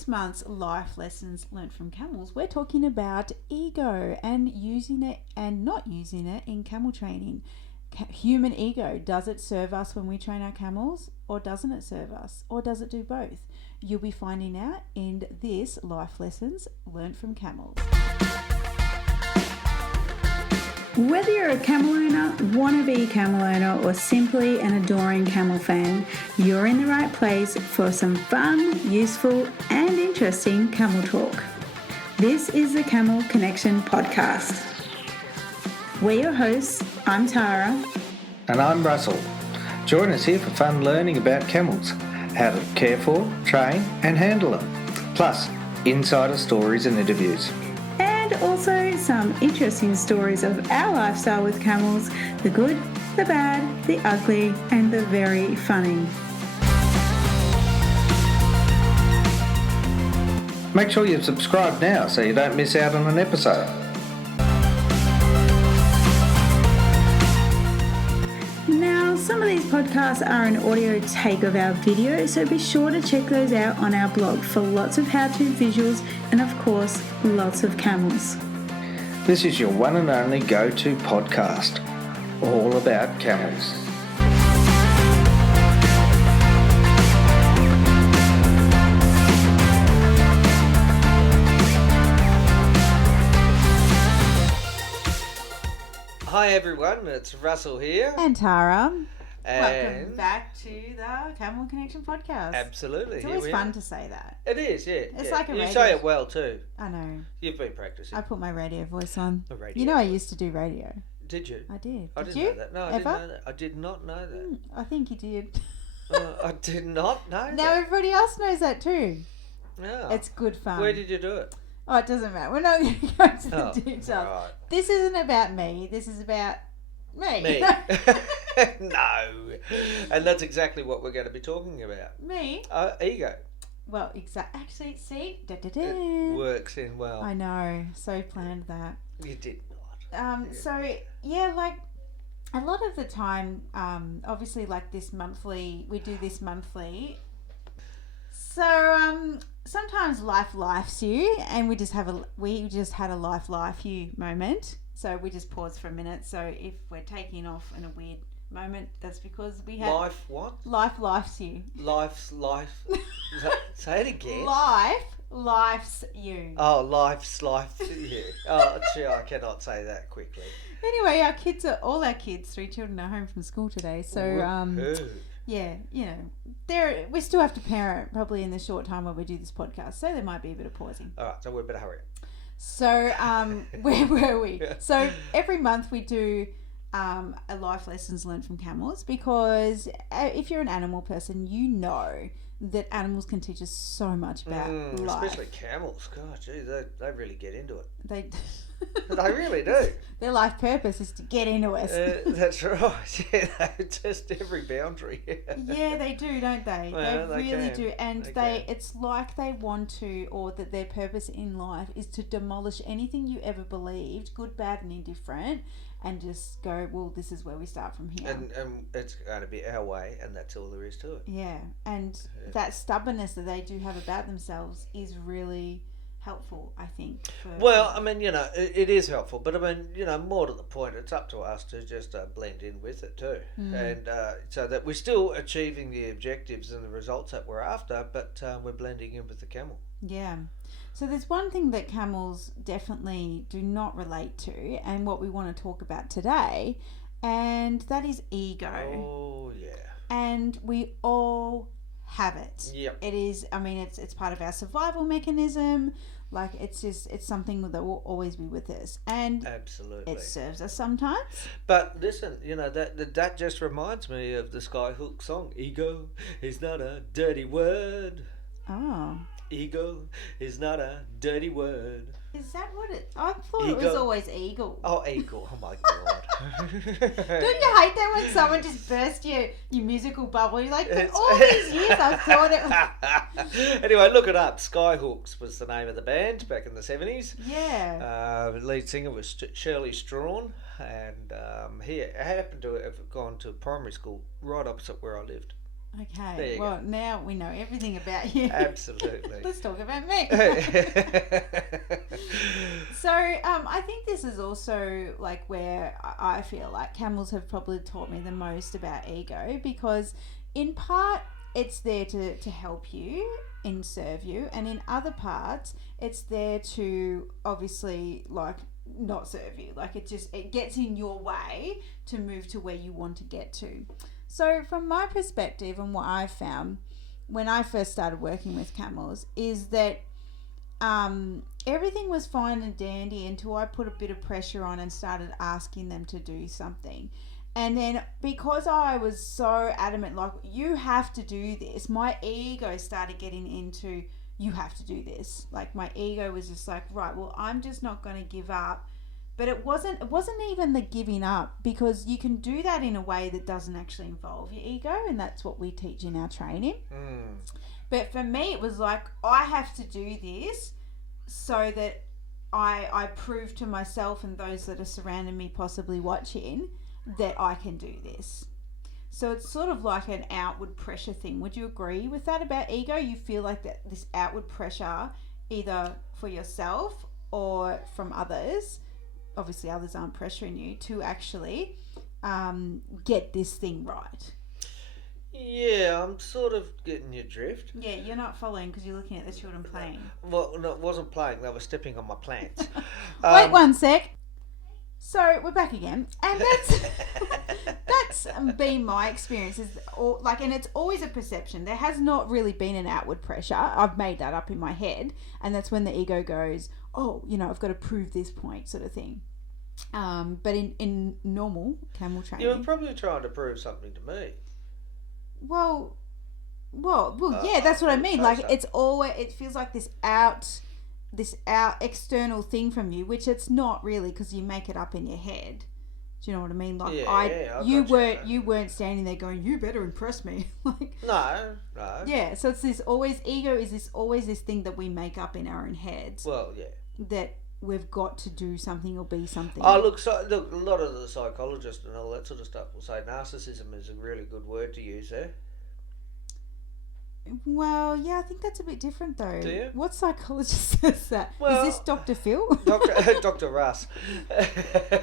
this month's Life Lessons Learned from Camels, we're talking about ego and using it and not using it in camel training. Human ego, does it serve us when we train our camels, or doesn't it serve us, or does it do both? You'll be finding out in this Life Lessons Learned from Camels. Whether you're a camel owner, wannabe camel owner, or simply an adoring camel fan, you're in the right place for some fun, useful, and interesting camel talk. This is the Camel Connection podcast. We're your hosts. I'm Tara. And I'm Russell. Join us here for fun learning about camels, how to care for, train, and handle them. Plus, insider stories and interviews. And also some interesting stories of our lifestyle with camels, the good, the bad, the ugly, and the very funny. Make sure you've subscribed now so you don't miss out on an episode. Now, some of these podcasts are an audio take of our video, so be sure to check those out on our blog for lots of how-to visuals and, of course, lots of camels. This is your one and only go-to podcast, all about camels. Hi everyone, it's Russell here. And Tara. And welcome back to the Camel Connection podcast. Absolutely. It's always fun to say that. It is, yeah. It's like a radio. You say it well too. I know. You've been practicing. I put my radio voice on. The radio You know I voice. used to do radio. Did you? I did. I Did didn't you? know that. No, I Ever? didn't know that. I did not know that. I think you did. I did not know Now that. everybody else knows that too. No. It's good fun. Where did you do it? Oh, it doesn't matter. We're not going to go into the details. Right. This isn't about me. This is about me. Me. No. And that's exactly what we're going to be talking about. Me? Ego. Well, actually, see? It works in well. I know. So planned that. You did not. So, yeah, like a lot of the time, obviously like this monthly, we do this monthly. So, sometimes life lifes you and we just had a life you moment. So we just pause for a minute. So if we're taking off in a weird moment, that's because we have... Life what? Life lifes you. Life. Say it again. Life's you. Oh, life's yeah. Oh, gee, I cannot say that quickly. Anyway, all our kids, 3 children are home from school today. So, yeah, you know, we still have to parent probably in the short time while we do this podcast. So there might be a bit of pausing. All right, so we better hurry up. So, where were we? So every month we do a life lessons learned from camels, because if you're an animal person, you know that animals can teach us so much about life. Especially camels. God, gee, they really get into it. They really do. Their life purpose is to get into us. That's right. Yeah, they test every boundary. Yeah, they do, don't they? Well, they really can. do. And it's like they want to, or that their purpose in life is to demolish anything you ever believed, good, bad, and indifferent, and just go, well, this is where we start from here. And it's going to be our way, and that's all there is to it. Yeah, and that stubbornness that they do have about themselves is really helpful, I think. Well, I mean, you know, it is helpful, but I mean, you know, more to the point, it's up to us to just blend in with it too, and so that we're still achieving the objectives and the results that we're after, but we're blending in with the camel. Yeah. So there's one thing that camels definitely do not relate to, and what we want to talk about today, and that is ego. Oh, yeah. And we all have it. Yep. It is, I mean, it's part of our survival mechanism. Like, it's something that will always be with us. And absolutely, it serves us sometimes. But listen, you know, that just reminds me of the Skyhook song, Ego is not a dirty word. Oh. Ego is not a dirty word. Is that what it... I thought it was always eagle. Oh, eagle. Oh, my God. Don't you hate that when someone just bursts your musical bubble? You're like, for all these years I thought it was... Anyway, look it up. Skyhooks was the name of the band back in the 70s. Yeah. The lead singer was Shirley Strawn, and he happened to have gone to primary school right opposite where I lived. There Okay, you well, now we know everything about you. Absolutely. Let's talk about me. So, I think this is also like where I feel like camels have probably taught me the most about ego, because in part it's there to help you and serve you, and in other parts it's there to obviously like not serve you. Like it gets in your way to move to where you want to get to. So, from my perspective and what I found when I first started working with camels is that everything was fine and dandy until I put a bit of pressure on and started asking them to do something. And then because I was so adamant, like, you have to do this, my ego started getting into, you have to do this. Like, my ego was just like, right, well, I'm just not going to give up. But it wasn't even the giving up, because you can do that in a way that doesn't actually involve your ego, and that's what we teach in our training. But for me, it was like, I have to do this so that I prove to myself and those that are surrounding me, possibly watching, that I can do this. So it's sort of like an outward pressure thing. Would you agree with that about ego? You feel like that this outward pressure, either for yourself or from others, obviously others aren't pressuring you, to actually get this thing right. Yeah, I'm sort of getting your drift. Yeah, you're not following because you're looking at the children playing. Well, no, it wasn't playing. They were stepping on my plants. Wait one sec. So we're back again, and that's been my experience. And it's always a perception. There has not really been an outward pressure. I've made that up in my head, and that's when the ego goes, "Oh, I've got to prove this point," sort of thing. But in normal camel training, You were probably trying to prove something to me. Well, yeah, that's what I mean. Like, it's always, it feels like this out external thing from you, which it's not really, because you make it up in your head. Do you know what I mean? Like, you weren't standing there going, "You better impress me." Like, no. Yeah, so it's this always, ego is always this thing that we make up in our own heads. Well, yeah. That we've got to do something or be something. Oh, look, a lot of the psychologists and all that sort of stuff will say narcissism is a really good word to use there. Well, yeah, I think that's a bit different though. Do you? What psychologist says that? Well, is this Dr. Phil? Dr. Russ.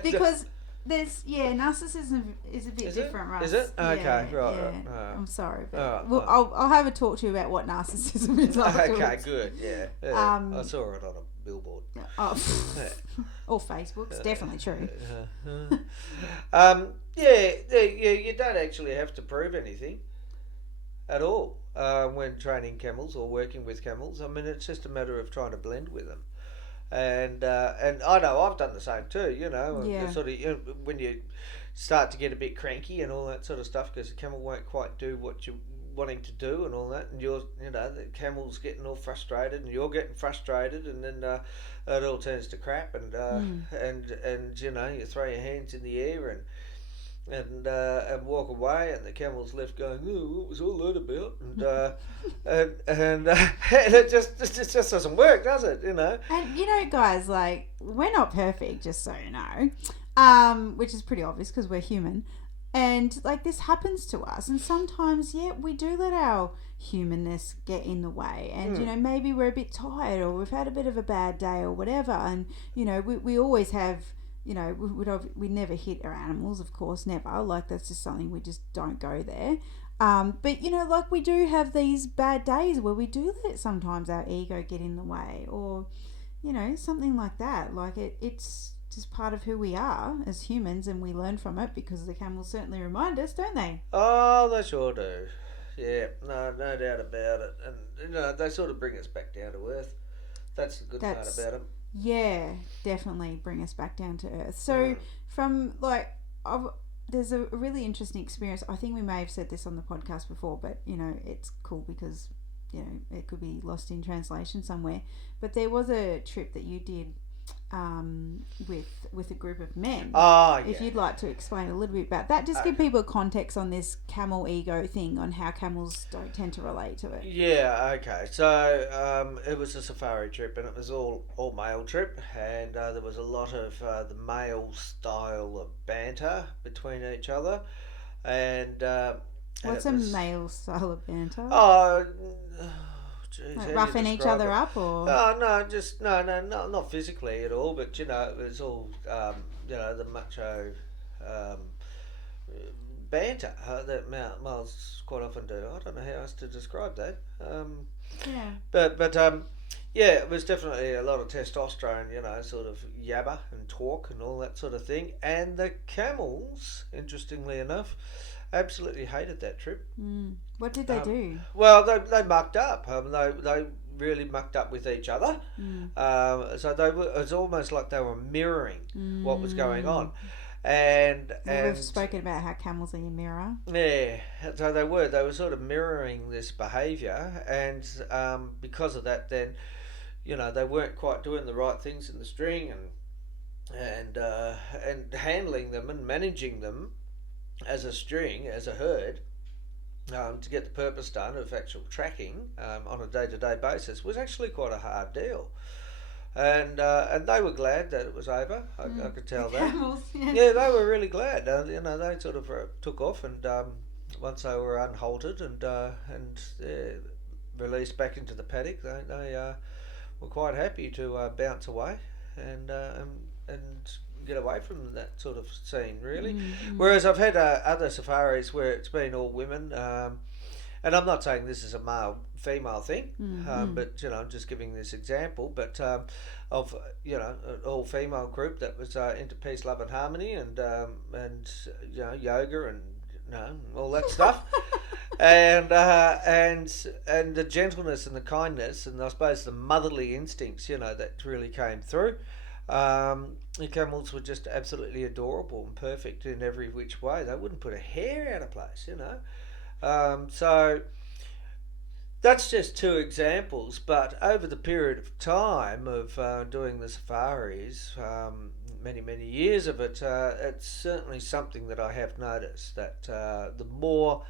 Because narcissism is a bit different, Russ. Is it? Okay, yeah, right. Yeah. I'm sorry, but right. I'll have a talk to you about what narcissism is afterwards. Okay, good. Yeah. I saw it on a billboard. Or Facebook. It's definitely true. You don't actually have to prove anything at all when training camels or working with camels. I mean, it's just a matter of trying to blend with them. And I know I've done the same too, Yeah. Sort of, when you start to get a bit cranky and all that sort of stuff, because the camel won't quite do what you're wanting to do and all that, and the camel's getting all frustrated and you're getting frustrated, and then it all turns to crap, and you throw your hands in the air and walk away, and the camel's left going, "Oh, what was all that about?" And it just doesn't work, does it? And guys, like, we're not perfect, just so you know, which is pretty obvious because we're human, and like, this happens to us, and sometimes we do let our humanness get in the way, and maybe we're a bit tired, or we've had a bit of a bad day or whatever, and we always have. We never hit our animals, of course, never. Like, that's just something, we just don't go there. But, like, we do have these bad days where we do let sometimes our ego get in the way, or, something like that. Like, it's just part of who we are as humans, and we learn from it, because the camels certainly remind us, don't they? Oh, they sure do. Yeah, no doubt about it. And, they sort of bring us back down to earth. That's the good part about them. Yeah, definitely bring us back down to earth. So from there's a really interesting experience. I think we may have said this on the podcast before, but it's cool because it could be lost in translation somewhere. But there was a trip that you did with a group of men. Oh, yeah. If you'd like to explain a little bit about that, just give people context on this camel ego thing, on how camels don't tend to relate to it. Yeah, okay. So it was a safari trip, and it was all male trip, and there was a lot of the male style of banter between each other, and What's a male style of banter? Oh, geez, Like how do you roughing each describe other it? up, or Oh no, just no, not physically at all. But it was all the macho um, banter that males quite often do. I don't know how else to describe that. yeah, But yeah, it was definitely a lot of testosterone, sort of yabber and talk and all that sort of thing. And the camels, interestingly enough, absolutely hated that trip. what did they do? Well, they mucked up. They really mucked up with each other. So it was almost like they were mirroring what was going on. And We've spoken about how camels are your mirror. yeah, so they were sort of mirroring this behaviour, and because of that, then they weren't quite doing the right things in the string and handling them and managing them as a string, as a herd, to get the purpose done of actual tracking on a day-to-day basis was actually quite a hard deal. And they were glad that it was over. I could tell that. Camels, Yeah, they were really glad. They sort of took off, and once they were unhalted and released back into the paddock, they were quite happy to bounce away and get away from that sort of scene, really. Whereas I've had other safaris where it's been all women. And I'm not saying this is a male-female thing, but I'm just giving this example. But of an all-female group that was into peace, love, and harmony, and yoga and all that stuff, and the gentleness and the kindness, and I suppose the motherly instincts, that really came through. The camels were just absolutely adorable and perfect in every which way. They wouldn't put a hair out of place, So that's just two examples, but over the period of time of doing the safaris, many years of it, it's certainly something that I have noticed, that the more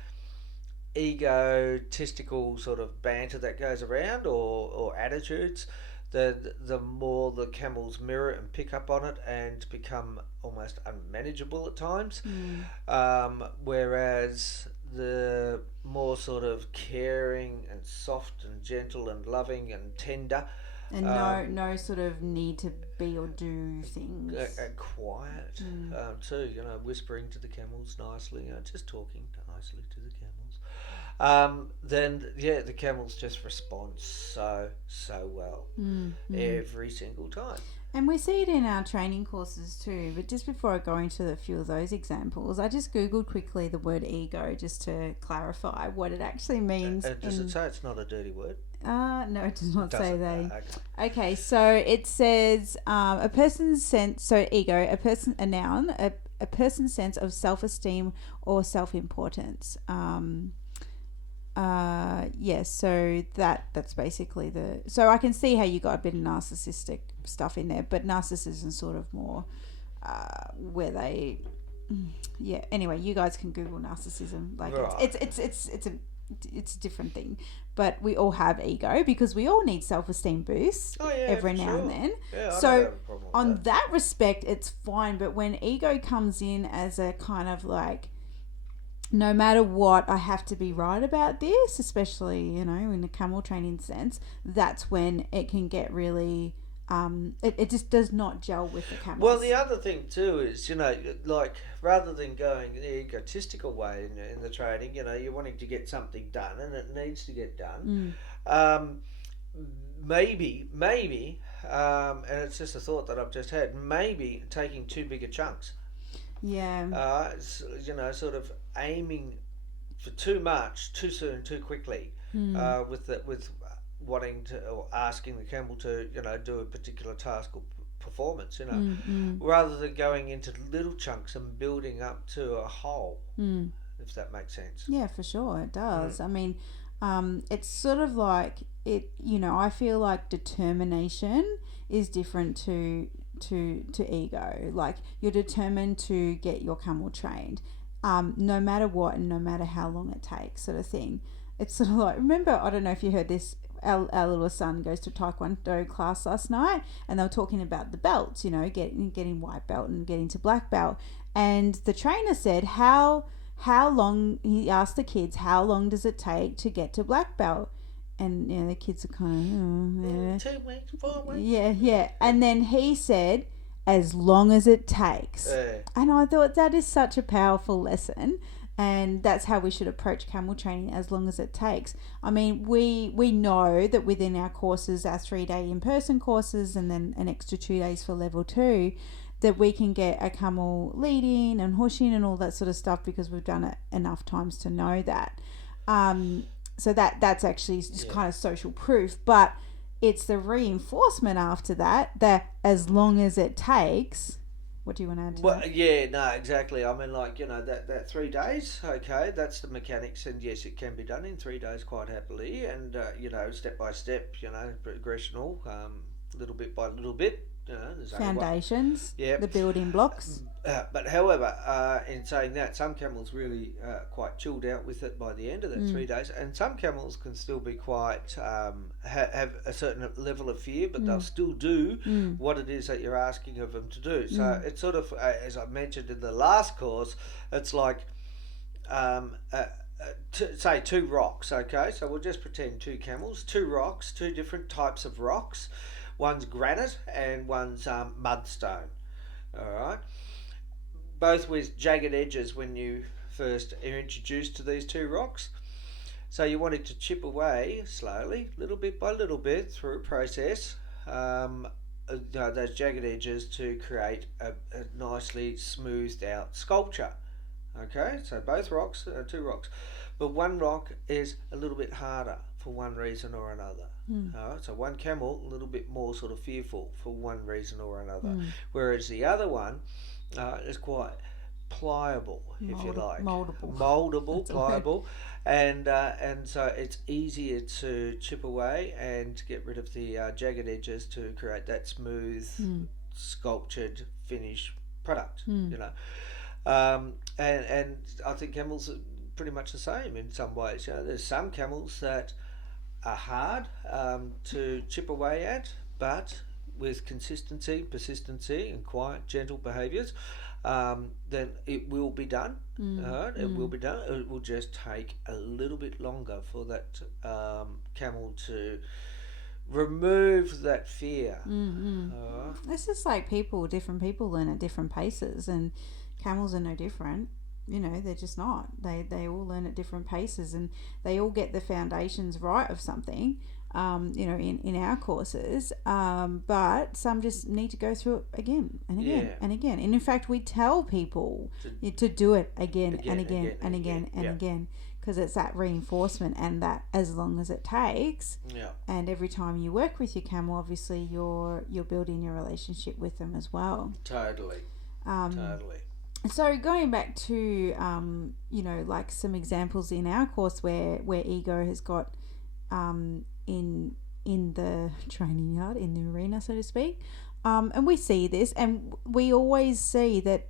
egotistical sort of banter that goes around, or attitudes, the more the camels mirror and pick up on it and become almost unmanageable at times. Whereas the more sort of caring and soft and gentle and loving and tender, and no sort of need to be or do things, quiet too, whispering to the camels nicely, just talking nicely to the camels, then the camels just respond so well every single time. And we see it in our training courses too. But just before I go into a few of those examples, I just Googled quickly the word ego just to clarify what it actually means. Does it say it's not a dirty word? No, it does not say that. Okay, so it says a person's sense, so ego, a noun, a person's sense of self-esteem or self-importance. So that's basically so I can see how you got a bit of narcissistic stuff in there, but narcissism sort of more where they anyway, you guys can Google narcissism, like right. It's a different thing, but we all have ego because we all need self-esteem boosts every now and then. So on that respect it's fine, but when ego comes in as a kind of like, no matter what, I have to be right about this, especially, in the camel training sense, that's when it can get really, it just does not gel with the camels. Well, the other thing too is, like, rather than going the egotistical way in the training, you're wanting to get something done and it needs to get done. Maybe, and it's just a thought that I've just had, maybe taking too big a chunks. Yeah. Sort of aiming for too much, too soon, too quickly, with wanting to or asking the camel to do a particular task or performance, rather than going into little chunks and building up to a whole. If that makes sense. Yeah, for sure, it does. I mean, it's sort of like it. I feel like determination is different to ego. Like, you're determined to get your camel trained, no matter what and no matter how long it takes, sort of thing. It's sort of like, remember, I don't know if you heard this, our little son goes to Taekwondo class last night, and they were talking about the belts, getting white belt and getting to black belt, and the trainer said, how he asked the kids, how long does it take to get to black belt? And the kids are kind of 2 weeks, 4 weeks. yeah. And then he said, as long as it takes. And I thought that is such a powerful lesson. And that's how we should approach camel training, as long as it takes. I mean, we know that within our courses, our 3-day in-person courses, and then an extra 2 days for level 2, that we can get a camel lead-in and hush-in and all that sort of stuff, because we've done it enough times to know that. So that's actually just kind of social proof. But it's the reinforcement after that as long as it takes. What do you want to add to that? Yeah, no, exactly. I mean, like, that 3 days, okay, that's the mechanics, and yes, it can be done in 3 days quite happily, and, step by step, progressional, little bit by little bit, there's foundations, the building blocks. But however, in saying that, some camels really quite chilled out with it by the end of that 3 days, and some camels can still be quite have a certain level of fear, but they'll still do what it is that you're asking of them to do. So it's sort of, as I mentioned in the last course, it's like say 2 rocks. Okay, so we'll just pretend 2 camels, 2 rocks, 2 different types of rocks. One's granite and one's mudstone. All right. Both with jagged edges when you first are introduced to these 2 rocks. So you wanted to chip away slowly, little bit by little bit, through a process, those jagged edges to create a nicely smoothed out sculpture. Okay, so both rocks are 2 rocks, but one rock is a little bit harder for one reason or another. So one camel a little bit more sort of fearful for one reason or another, whereas the other one is quite pliable, if you like, moldable, pliable, and so it's easier to chip away and to get rid of the jagged edges to create that smooth, sculptured, finished product. And I think camels are pretty much the same in some ways. There's some camels that are hard to chip away at, but with consistency, persistency, and quiet, gentle behaviours, then it will be done. It will be done. It will just take a little bit longer for that camel to remove that fear. It's just like different people learn at different paces, and camels are no different. They're just not. They all learn at different paces, and they all get the foundations right of something, in our courses. But some just need to go through it again and again and again. And in fact, we tell people to do it again and again, because it's that reinforcement and that as long as it takes. And every time you work with your camel, obviously you're building your relationship with them as well. Totally. So going back to, like some examples in our course where ego has got in the training yard, in the arena, so to speak, and we see this, and we always see that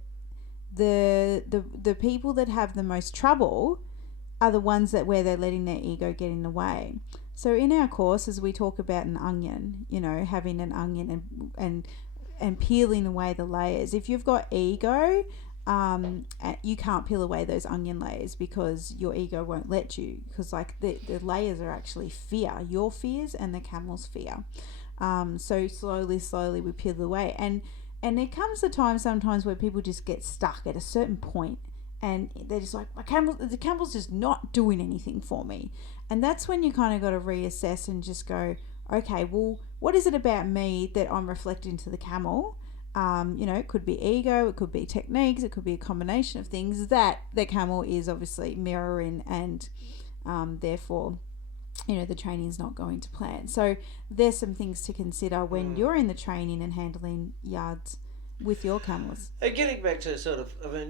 the people that have the most trouble are the ones where they're letting their ego get in the way. So in our courses, we talk about an onion, having an onion and peeling away the layers. If you've got ego, you can't peel away those onion layers because your ego won't let you, because like the layers are actually fear, your fears and the camel's fear. So slowly we peel away, and there comes a time sometimes where people just get stuck at a certain point, and they're just like, the camel's just not doing anything for me. And that's when you kind of got to reassess and just go, okay, well, what is it about me that I'm reflecting to the camel? It could be ego, it could be techniques, it could be a combination of things that the camel is obviously mirroring, and therefore, the training is not going to plan. So there's some things to consider when you're in the training and handling yards with your camels. And getting back to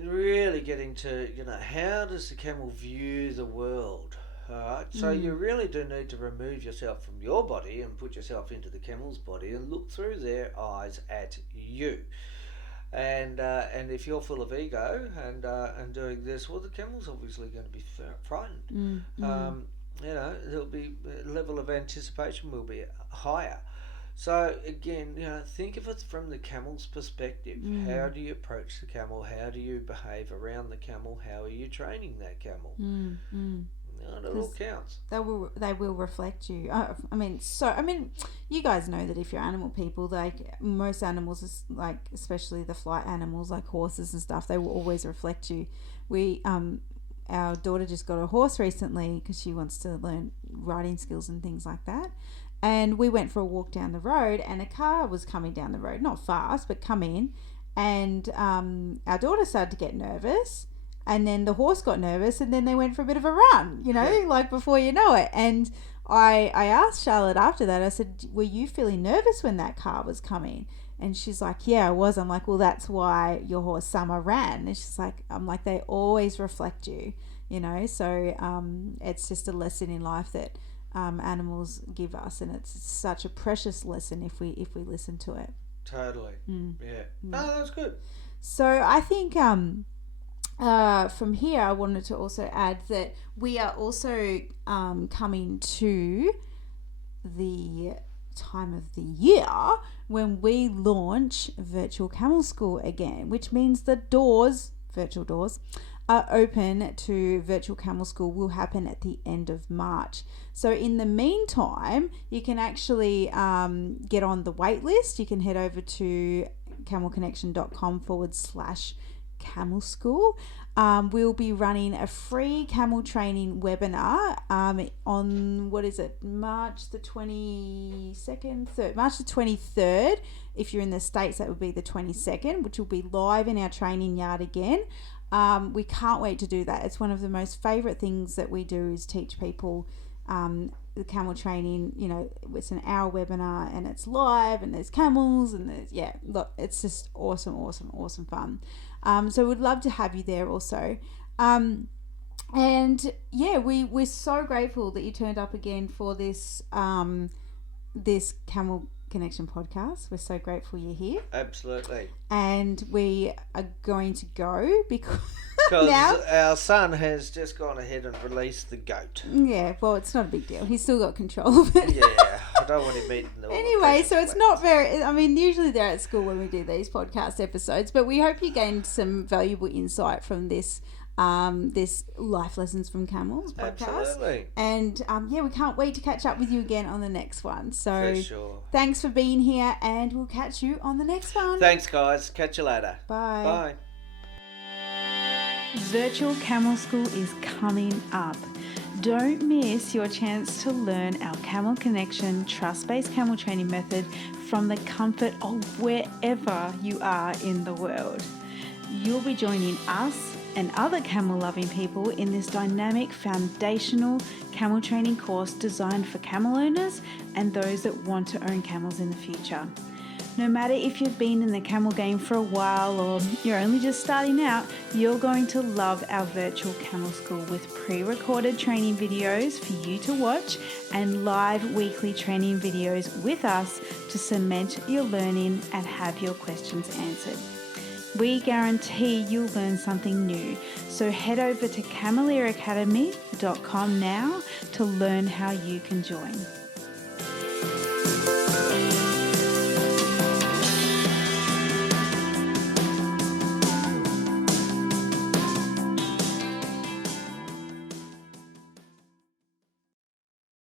really getting to, how does the camel view the world? Alright, so you really do need to remove yourself from your body and put yourself into the camel's body and look through their eyes at you. And if you're full of ego and doing this, well, the camel's obviously going to be frightened. There'll be a level of anticipation will be higher. So again, think of it from the camel's perspective. How do you approach the camel? How do you behave around the camel? How are you training that camel? It all counts. They will reflect you. You guys know that if you're animal people, like most animals, like especially the flight animals, like horses and stuff, they will always reflect you. Our daughter just got a horse recently because she wants to learn riding skills and things like that. And we went for a walk down the road, and a car was coming down the road, not fast, but coming. And our daughter started to get nervous, and then the horse got nervous, and then they went for a bit of a run, like before you know it. And I asked Charlotte after that, I said, were you feeling nervous when that car was coming? And she's like, yeah, I was. I'm like, well, that's why your horse Summer ran. And she's like, I'm like, they always reflect you, so it's just a lesson in life that animals give us, and it's such a precious lesson if we listen to it. Totally. Yeah. No, that's good. So I think from here I wanted to also add that we are also coming to the time of the year when we launch Virtual Camel School again, which means the virtual doors are open to Virtual Camel School will happen at the end of March. So in the meantime, you can actually get on the wait list. You can head over to camelconnection.com/camel school. We'll be running a free camel training webinar on, March the 22nd? March the 23rd. If you're in the States, that would be the 22nd, which will be live in our training yard again. We can't wait to do that. It's one of the most favourite things that we do is teach people the camel training. It's an hour webinar and it's live and there's camels and it's just awesome fun. So we'd love to have you there also. We're so grateful that you turned up again for this this Camel Connection podcast. We're so grateful you're here. Absolutely. And we are going to go because now our son has just gone ahead and released the goat. Yeah, well, it's not a big deal. He's still got control of it. Yeah, I don't want him eating the Anyway, so it's not very... usually they're at school when we do these podcast episodes, but we hope you gained some valuable insight from this this Life Lessons from Camels podcast. Absolutely. And we can't wait to catch up with you again on the next one. So for sure. Thanks for being here, and we'll catch you on the next one. Thanks, guys. Catch you later. Bye. Bye. Virtual Camel School is coming up. Don't miss your chance to learn our Camel Connection trust-based camel training method from the comfort of wherever you are in the world. You'll be joining us and other camel-loving people in this dynamic foundational camel training course designed for camel owners and those that want to own camels in the future. No matter if you've been in the camel game for a while or you're only just starting out, you're going to love our Virtual Camel School with pre-recorded training videos for you to watch and live weekly training videos with us to cement your learning and have your questions answered. We guarantee you'll learn something new, so head over to camelacademy.com now to learn how you can join.